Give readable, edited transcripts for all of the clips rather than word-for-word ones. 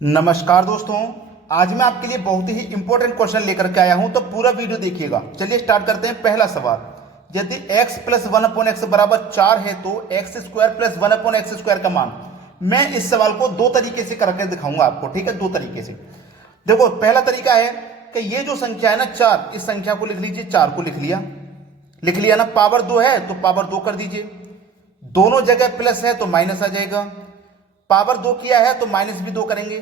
नमस्कार दोस्तों, आज मैं आपके लिए बहुत ही इंपॉर्टेंट क्वेश्चन लेकर के आया हूं, तो पूरा वीडियो देखिएगा। चलिए स्टार्ट करते हैं। पहला सवाल, यदि x plus one upon x बराबर 4 है तो X square plus one upon x square का मान। मैं इस सवाल को दो तरीके से करके दिखाऊंगा आपको, ठीक है। दो तरीके से देखो। पहला तरीका है कि ये जो संख्या है ना 4, इस संख्या को लिख लीजिए। 4 को लिख लिया ना। पावर 2 है तो पावर 2 कर दीजिए। दोनों जगह प्लस है तो माइनस आ जाएगा। पावर 2 किया है तो माइनस भी 2 करेंगे,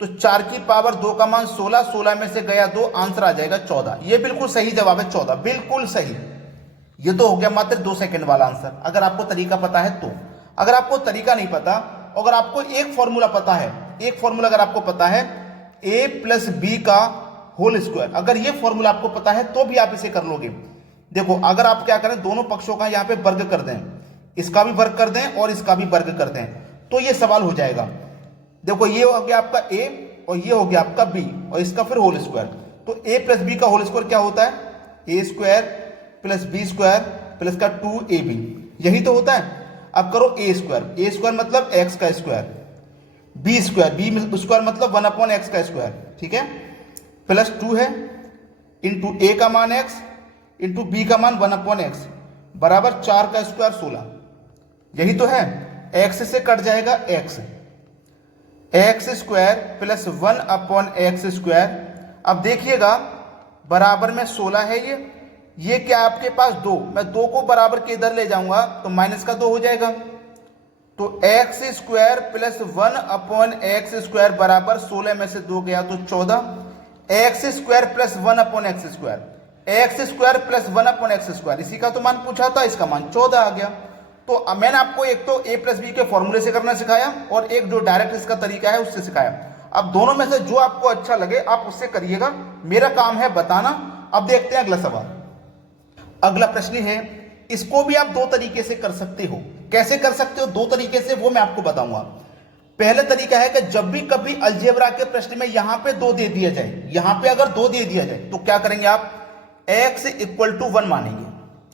तो 4 की पावर 2 का मान 16, 16 में से गया 2, आंसर आ जाएगा 14। ये बिल्कुल सही जवाब है, 14 बिल्कुल सही। ये तो हो गया मात्र 2 सेकंड वाला आंसर, अगर आपको तरीका पता है तो। अगर आपको तरीका नहीं पता, अगर आपको एक फॉर्मूला पता है, एक फॉर्मूला अगर आपको पता है a प्लस बी का होल स्क्वायर, अगर ये फॉर्मूला आपको पता है तो भी आप इसे कर लोगे। देखो, अगर आप क्या करें, दोनों पक्षों का यहाँ पे वर्ग कर दें, इसका भी वर्ग कर दें और इसका भी वर्ग कर दें, तो ये सवाल हो जाएगा। देखो, ये हो गया आपका a और ये हो गया आपका b और इसका फिर होल स्क्वायर। तो a प्लस बी का होल स्क्वायर क्या होता है? a square plus B square plus का 2ab, यही तो होता है। अब करो a स्क्वायर मतलब x का स्क्वायर, b स्क्वायर मतलब 1 अपॉन एक्स का स्क्वायर, ठीक है। प्लस 2 है इंटू a का मान x इंटू b का मान 1 अपॉन एक्स बराबर 4 का स्क्वायर 16, यही तो है। x से कट जाएगा x square plus 1 upon x square. अब देखिएगा, बराबर में 16 है ये क्या आपके पास 2, मैं 2 को बराबर के इधर ले जाऊंगा तो माइनस का 2 हो जाएगा। तो X square plus 1 upon x square बराबर 16 में से 2 गया तो 14। X square plus 1 upon x square plus 1 upon x square, इसी का तो मान पूछा था, इसका मान 14 आ गया। तो मैंने आपको एक तो a प्लस बी के फॉर्मूले से करना सिखाया और एक जो डायरेक्ट इसका तरीका है उससे सिखाया। अब दोनों में से जो आपको अच्छा लगे आप उससे करिएगा, मेरा काम है बताना। अब देखते हैं अगला सवाल। अगला प्रश्न है, इसको भी आप दो तरीके से कर सकते हो। कैसे कर सकते हो दो तरीके से, वो मैं आपको बताऊंगा। पहले तरीका है कि जब भी कभी अलजेब्रा के प्रश्न में यहां पे 2 दे दिया जाए, यहां पे अगर 2 दे दिया जाए तो क्या करेंगे आप? x इक्वल टू 1 मानेंगे,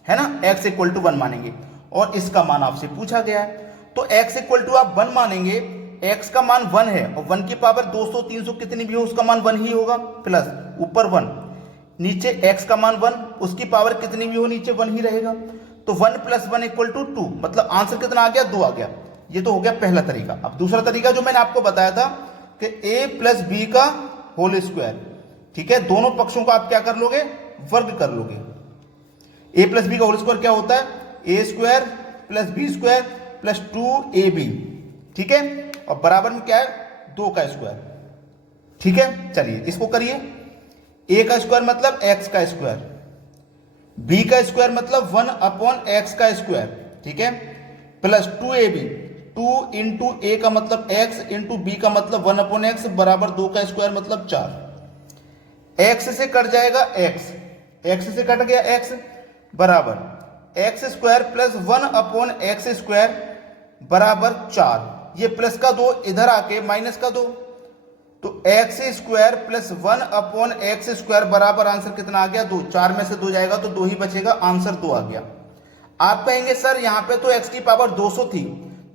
है ना। x इक्वल टू 1 मानेंगे और इसका मान आपसे पूछा गया है, तो x इक्वल टू आप 1 मानेंगे। x का मान 1 है और 1 की पावर 200 300 कितनी भी हो उसका मान 1 ही होगा, प्लस ऊपर 1, नीचे x का मान 1, उसकी पावर कितनी भी हो नीचे 1 ही रहेगा। तो 1 प्लस 1 इक्वल टू 2, मतलब आंसर कितना आ गया? 2 आ गया। ये तो हो गया पहला तरीका। अब दूसरा तरीका जो मैंने आपको बताया था कि a प्लस बी का होल स्क्वायर, ठीक है। दोनों पक्षों को आप क्या कर लोगे? वर्ग कर लोगे। a प्लस बी का होल स्क्वायर क्या होता है? A square plus B square plus 2ab, ठीक है। और बराबर में क्या है? 2 का स्क्वायर, ठीक है। चलिए इसको करिए। a का स्क्वायर मतलब x का स्क्वायर, b का स्क्वायर मतलब 1 अपॉन एक्स का स्क्वायर, ठीक है, प्लस 2ab। 2 इंटू ए का मतलब x इंटू बी का मतलब 1 अपॉन एक्स बराबर 2 का स्क्वायर मतलब 4। x से कट जाएगा x से कट गया x बराबर x square plus 1 upon x square बराबर 4। ये प्लस का 2 इधर आके माइनस का 2, तो X square plus 1 upon x square बराबर आंसर कितना आ गया? 2। 4 में से 2 जाएगा तो 2 ही बचेगा, आंसर 2 आ गया। आप कहेंगे सर यहाँ पे तो एक्स की पावर 200 थी,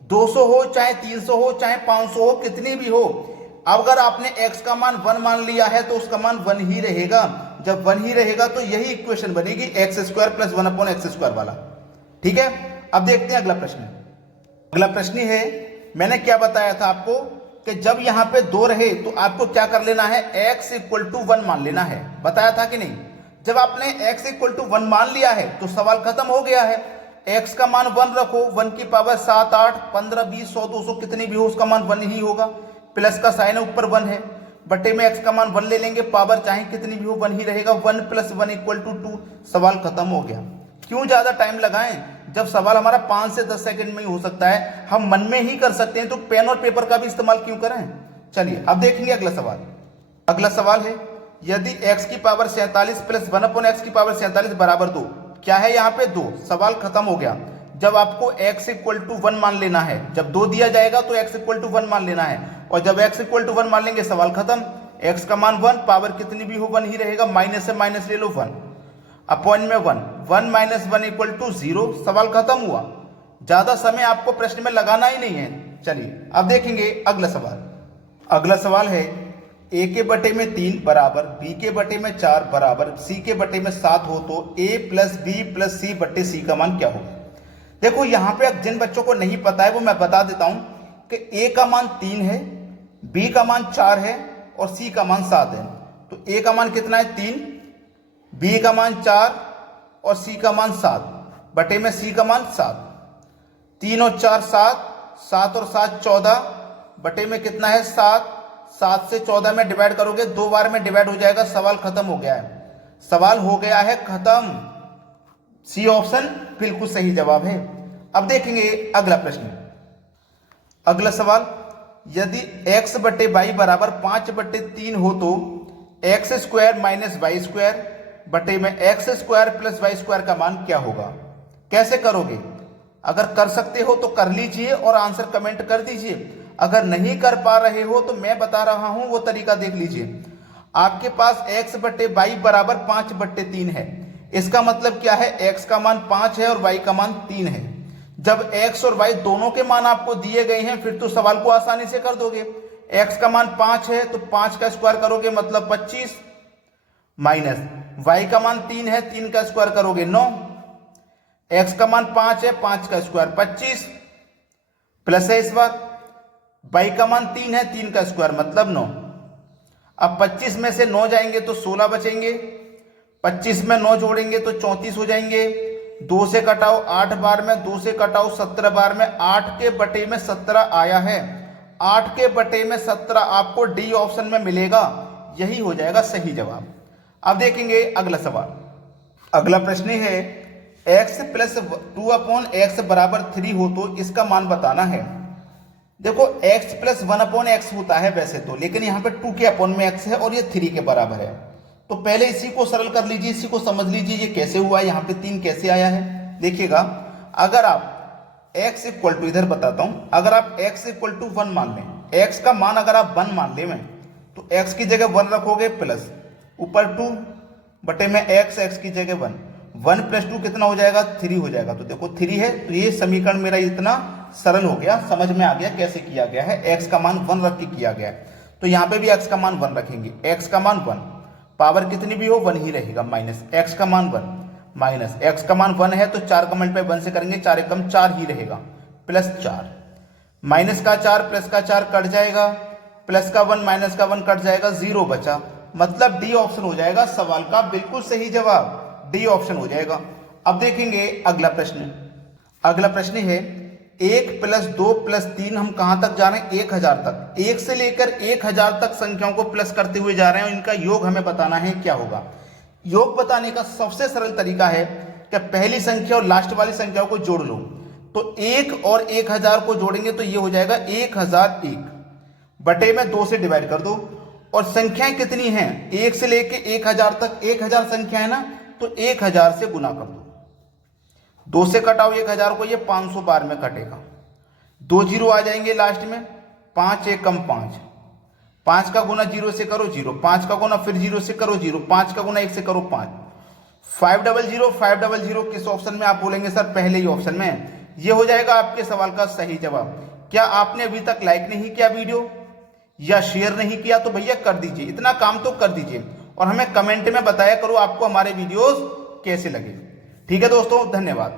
200 हो चाहे 300 हो चाहे 500 हो कितनी भी हो, अगर आपने x का मान 1 मान लिया है तो उसका मान 1 ही रहेगा। जब 1 ही रहेगा तो यही इक्वेशन बनेगी x square plus 1 upon x square वाला, ठीक है। अब देखते हैं अगला प्रश्न। अगला प्रश्न है, मैंने क्या बताया था आपको कि जब यहां पे 2 रहे तो आपको क्या कर लेना है? x इक्वल टू 1 मान लेना है, बताया था कि नहीं। जब आपने x इक्वल टू 1 मान लिया है तो सवाल खत्म हो गया है। x का मान 1 रखो, 1 की पावर 7 8 15 20 100 200 कितनी भी हो उसका मान 1 ही होगा। प्लस का साइन ऊपर 1 है, बटे में x का मान 1 ले लेंगे, पावर चाहे कितनी भी हो 1 ही रहेगा। 1 प्लस 1 इक्वल टू 2, सवाल खत्म हो गया। क्यों ज्यादा टाइम लगाएं, जब सवाल हमारा 5 से 10 सेकंड में ही हो सकता है, हम मन में ही कर सकते हैं, तो पेन और पेपर का भी इस्तेमाल क्यों करें। चलिए अब देखेंगे अगला सवाल। अगला सवाल है, यदि x की पावर 47 प्लस 1 अपॉन एक्स की पावर 47 बराबर 2, क्या है यहाँ पे 2, सवाल खत्म हो गया। जब आपको x इक्वल टू 1 मान लेना है, जब 2 दिया जाएगा तो x इक्वल टू 1 मान लेना है, और जब x इक्वल टू 1 मान लेंगे सवाल खत्म। x का मान 1, पावर कितनी भी हो 1 ही रहेगा, माइनस से माइनस ले लो 1 अपॉन में 1 माइनस 1 इक्वल टू 0, सवाल खत्म हुआ। ज्यादा समय आपको प्रश्न में लगाना ही नहीं है। चलिए अब देखेंगे अगला सवाल। अगला सवाल है ए के बटे में 3 बराबर बी के बटे में 4 बराबर सी के बटे में 7 हो तो a प्लस बी प्लस सी बटे सी का मान क्या होगा। देखो यहाँ पे जिन बच्चों को नहीं पता है वो मैं बता देता हूं कि a का मान 3 है, b का मान 4 है और c का मान 7 है। तो a का मान कितना है 3, b का मान 4 और c का मान 7 बटे में c का मान 7। 3 और 4 7, 7 और 7 14 बटे में कितना है 7। 7 से 14 में डिवाइड करोगे, 2 बार में डिवाइड हो जाएगा। सवाल खत्म हो गया है, सवाल हो गया है खत्म। सी ऑप्शन बिल्कुल सही जवाब है। अब देखेंगे अगला प्रश्न। अगला सवाल, यदि x बटे वाई बराबर 5 बटे 3 हो तो X square minus Y square बटे में X square plus Y square का मान क्या होगा। कैसे करोगे? अगर कर सकते हो तो कर लीजिए और आंसर कमेंट कर दीजिए। अगर नहीं कर पा रहे हो तो मैं बता रहा हूं वो तरीका देख लीजिए। आपके पास x बटे वाई बराबर 5 बटे 3 है। इसका मतलब क्या है, x का मान 5 है और y का मान 3 है। जब x और y दोनों के मान आपको दिए गए हैं फिर तो सवाल को आसानी से कर दोगे। x का मान 5 है तो 5 का स्क्वायर करोगे मतलब 25, माइनस y का मान 3 है, 3 का स्क्वायर करोगे 9, x का मान 5 है, 5 का स्क्वायर 25, प्लस है इस बार y का मान 3 है, 3 का स्क्वायर मतलब 9। अब 25 में से 9 जाएंगे तो 16 बचेंगे, 25 में 9 जोड़ेंगे तो 34 हो जाएंगे। 2 से कटाओ 8 बार में, 2 से कटाओ 17 बार में, 8 के बटे में 17 आया है। 8 के बटे में 17 आपको डी ऑप्शन में मिलेगा, यही हो जाएगा सही जवाब। अब देखेंगे अगला सवाल। अगला प्रश्न है x प्लस 2/x बराबर 3 हो तो इसका मान बताना है। देखो x प्लस 1/x होता है वैसे तो, लेकिन यहाँ पे 2 के अपॉन में x है और ये 3 के बराबर है। तो पहले इसी को सरल कर लीजिए, इसी को समझ लीजिए ये कैसे हुआ है, यहाँ पे 3 कैसे आया है। देखिएगा, अगर आप x इक्वल टू, इधर बताता हूं, अगर आप x इक्वल टू 1 मान लें, x का मान अगर आप 1 मान ले तो x की जगह 1 रखोगे प्लस ऊपर 2 बटे में x की जगह 1 प्लस 2 कितना हो जाएगा 3 हो जाएगा। तो देखो 3 है, तो ये समीकरण मेरा इतना सरल हो गया, समझ में आ गया कैसे किया गया है। x का मान 1 रख के किया गया है, तो यहाँ पे भी x का मान 1 रखेंगे। x का मान 1, पावर कितनी भी हो 1 ही रहेगा, माइनस x का मान 1, माइनस x का मान 1 है तो 4 का मल्टीप्लाई 1 से करेंगे, 4 एकम 4 ही रहेगा, प्लस 4, माइनस का 4 प्लस का 4 कट जाएगा, प्लस का 1 माइनस का 1 कट जाएगा, 0 बचा। मतलब डी ऑप्शन हो जाएगा सवाल का बिल्कुल सही जवाब, डी ऑप्शन हो जाएगा। अब देखेंगे अगला प्रश्न। अगला प्रश्न है 1 प्लस 2 प्लस 3, हम कहां तक जा रहे हैं 1000 तक। 1 से लेकर 1000 तक संख्याओं को प्लस करते हुए जा रहे हैं, इनका योग हमें बताना है क्या होगा। योग बताने का सबसे सरल तरीका है कि पहली संख्या और लास्ट वाली संख्याओं को जोड़ लो। तो 1 और 1000 को जोड़ेंगे तो ये हो जाएगा 1001 बटे में 2 से डिवाइड कर दो। और संख्याएं कितनी हैं 1 से लेके 1000 तक, 1000 संख्या है ना, तो 1000 से गुना कर दो। 2 से कटाओ 1000 को, ये 500 बार में कटेगा, 2 जीरो आ जाएंगे लास्ट में, 5 एकम 5, 5 का गुना 0 से करो 0, 5 का गुना फिर 0 से करो 0, 5 का गुना 1 से करो 5, 500 500 किस ऑप्शन में आप बोलेंगे सर पहले ही ऑप्शन में। ये हो जाएगा आपके सवाल का सही जवाब। क्या आपने अभी तक लाइक नहीं किया वीडियो या शेयर नहीं किया तो भैया कर दीजिए, इतना काम तो कर दीजिए और हमें कमेंट में बताया करो आपको हमारे वीडियोस कैसे लगे। ठीक है दोस्तों, धन्यवाद।